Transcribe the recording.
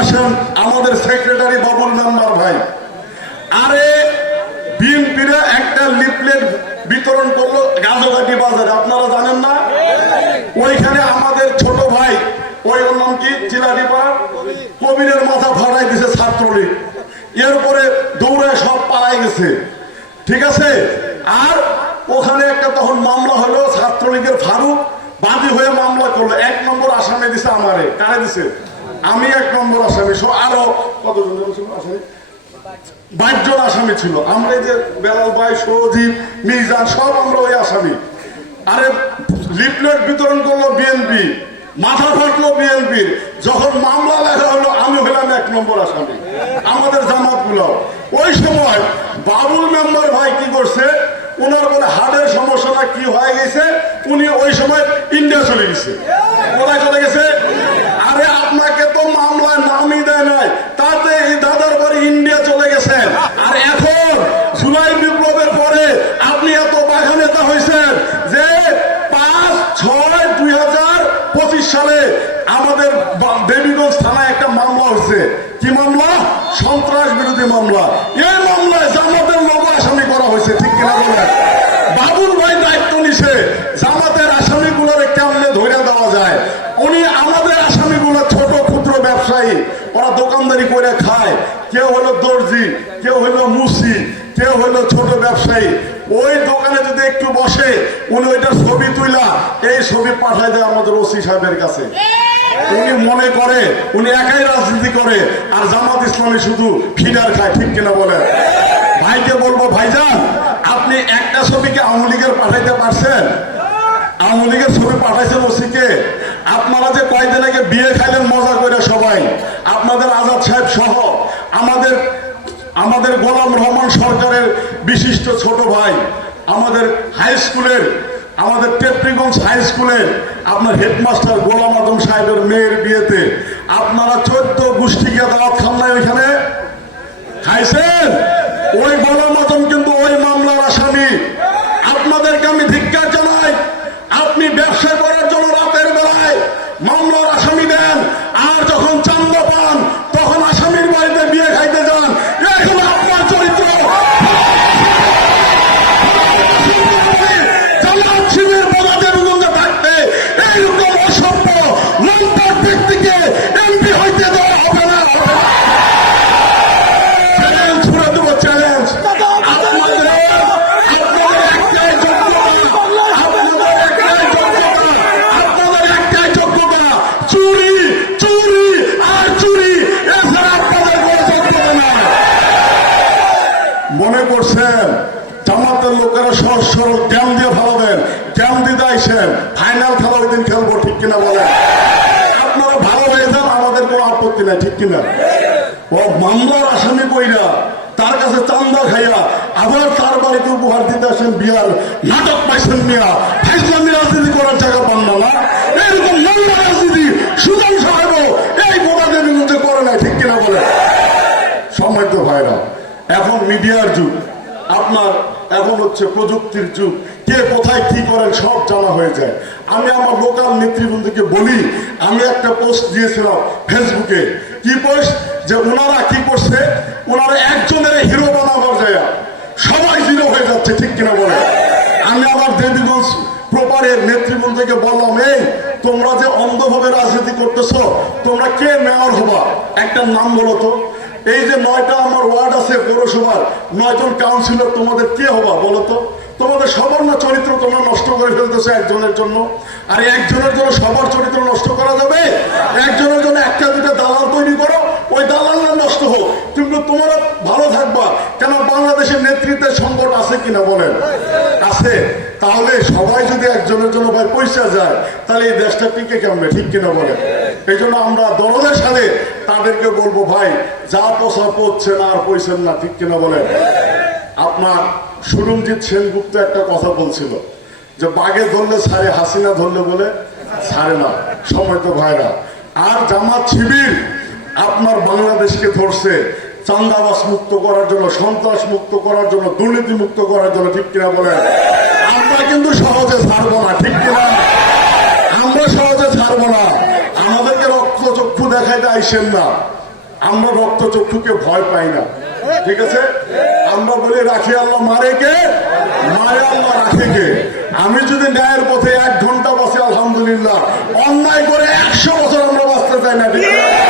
আসেন আমাদের secretary Babul member ভাই। আরে বিএনপির একটা লিফলেট বিতরণ করল গাজোঘাটি বাজারে, আপনারা জানেন না? ওইখানে আমাদের ছোট ভাই, ওই ওর নাম কি? চিলাডিপাড়া কবিরের মাথা ফাটাই দিছে ছাত্রলীগ। এরপরে দৌড়ে সব পালাই গেছে। ঠিক আছে? আর ওখানে একটা তখন মামলা হলো, ছাত্রলীগের ফারুক বাদী হয়ে মামলা করল। এক নম্বর আসামে দিছে আমারে। কারে দিছে? আমি এক নম্বর আরও কতজন আসামি ছিল। আমরা যে বেলাল ভাই মির্জান সব আমরা ওই আসামি। আরে লিফলেট বিতরণ করল বিএনপি মাথা ফাটলো যখন মামলা লেখা হলো, আমি হলাম এক নম্বর আসামি। আমাদের ওই সময় বাবুল মেম্বার ভাই কি করছে? উনার বলে হার্টের সমস্যাটা কি হয়ে গেছে? উনি ওই সময় ইন্ডিয়া চলে গেছে। কোথায় চলে গেছে? বিরোধী মামলা। এই মামলায় জামাতের লোক আসামি করা হয়েছে, ঠিক কিনা বলেন বাবুল ভাই দায়িত্ব নিছে, জামাতের আসামিগুলোরে কেমনে ধরে দেওয়া যায়? উনি আমাদের আসামিগুলো ছোট ক্ষুদ্র ব্যবসায়ী, ওরা দোকানদারি করে খায়। কেউ হলো দর্জি, কেউ হলো মুসি, কেউ হলো ছোট ব্যবসায়ী। ওই দোকানে যদি একটু বসে, উনি ওইটা ছবি তুইলা, এই ছবি পাঠায় দেয় আমাদের ওসি সাহেবের কাছে। উনি মনে করে, উনি একাই রাজনীতি করে, আর জামাত ইসলামী শুধু ফিডার খায়, ঠিক কিনা বলে ভাইকে বলব, ভাইজান, আপনি একটা ছবিকে আওয়ামী লীগের পাঠাইতে পারছেন? আওয়ামী লীগের ছবি পাঠাইছেন ওসিকে। আপনারা যে কয়দিন আগে বিয়ে খাইলেন, মজা করে সবাই। আপনাদের আজাদ সাহেব সহ আমাদের আমাদের গোলাম রহমান সরকারের বিশিষ্ট ছোট ভাই, আমাদের হাই স্কুলের আমাদের টেপ্রিগঞ্জ হাই স্কুলের আপনার হেডমাস্টার গোলাম আদম সাহেবের মেয়ের বিয়েতে আপনারা চোদ্দ গোষ্ঠীকে দাওয়াত খান নাই ওইখানে? খাইছেন? ওই গোলাম করছেন। জামাতের লোকেরা সহজ সরল জ্ঞান দিয়ে ভালোবেন জ্ঞান দিতে আইসেন ফাইনাল খেলা ওই দিন খেলব, ঠিক কিনা বলেন? আপনারা ভালো হয়ে যান, আমাদের কোনো আপত্তি নাই, ঠিক কিনা? ও মামলার আসামি কইরা তার কাছে চান্দা খাইয়া আবার তার বাড়িতে উপহার দিতে আসেন বিয়ার নাটক পাইছেন মিয়া। ফাইসলামি রাজনীতি করার জায়গা পান না এরকম মামলা রাজনীতি সুজন সাহেব এই গোটাদের বিরুদ্ধে করে নাই ঠিক কিনা বলে সময় তো ভাইরা এখন মিডিয়ার যুগ আপনার এখন হচ্ছে প্রযুক্তির যুগ। কে কোথায় কি করেন সব জানা হয়ে যায়। আমি আমার লোকাল নেতৃবৃন্দকে বলি, আমি একটা পোস্ট দিয়েছিলাম ফেসবুকে। কি পোস্ট? যে ওনারা কি করছে? ওনারা একজনের হিরো বানাবার যায়। সবাই জিরো হয়ে যাচ্ছে, ঠিক কিনা বলে আমি আমার দেবীগঞ্জ প্রপারের নেতৃবৃন্দকে বললাম, এই, তোমরা যে অন্ধভাবে রাজনীতি করতেছো, তোমরা কে মেয়র হবা? একটা নাম বলো তো। এই যে নয়টা আমার ওয়ার্ড আছে পৌরসভার, নয়জন কাউন্সিলর তোমাদের কে হবা বলো তো? তোমাদের সবার না চরিত্র তোমরা নষ্ট করে ফেলতেছো একজনের জন্য? আর একজনের জন্য সবার চরিত্র নষ্ট করা যাবে? একজনের জন্য একটা, দুটা দালাল তৈরি করো, ওই দালালরা নষ্ট হোক। কিন্তু তোমরা ভালো থাকবা। কেন বাংলাদেশের নেতৃত্বের সংকট আছে কিনা বলেন? আছে। তাহলে সবাই যদি একজনের জন্য ভাই পয়সা যায়, তাহলে এই দেশটা টিকে কেমনে? ঠিক কিনা বলেন? এই জন্য আমরা দরদের সাথে তাদেরকে বলব, ভাই, যা পোষা পড়ছে না আর পয়সেন না, ঠিক কিনা বলেন? আপনার সুরঞ্জিত সেনগুপ্ত একটা কথা বলছিল, যে বাঘে ধরলে ছাড়ে, হাসিনা ধরলে বলে ছাড়ে না, সময় তো ভাইরা আর জামাত শিবির আপনার বাংলাদেশকে ধরছে, চান্দাবাস মুক্ত করার জন্য, সন্ত্রাস মুক্ত করার জন্য, দুর্নীতি মুক্ত করার জন্য, ঠিক কিনা বলেন? আমরা কিন্তু সহজে ছাড়বো না ঠিক কিনা আমরা সহজে ছাড়বো না আমাদেরকে রক্ত চক্ষু দেখাইতে আইসেন না। আমরা রক্ত চক্ষুকে ভয় পাই না। ঠিক আছে? আমরা বলি, রাখি আল্লাহ মারে কে? মারে আল্লাহ, রাখে কে? আমি যদি ন্যায়ের পথে এক ঘণ্টা বসে, আলহামদুলিল্লাহ। অন্যায় করে একশো বছর আমরা বাঁচতে চাই না, ঠিক আছে?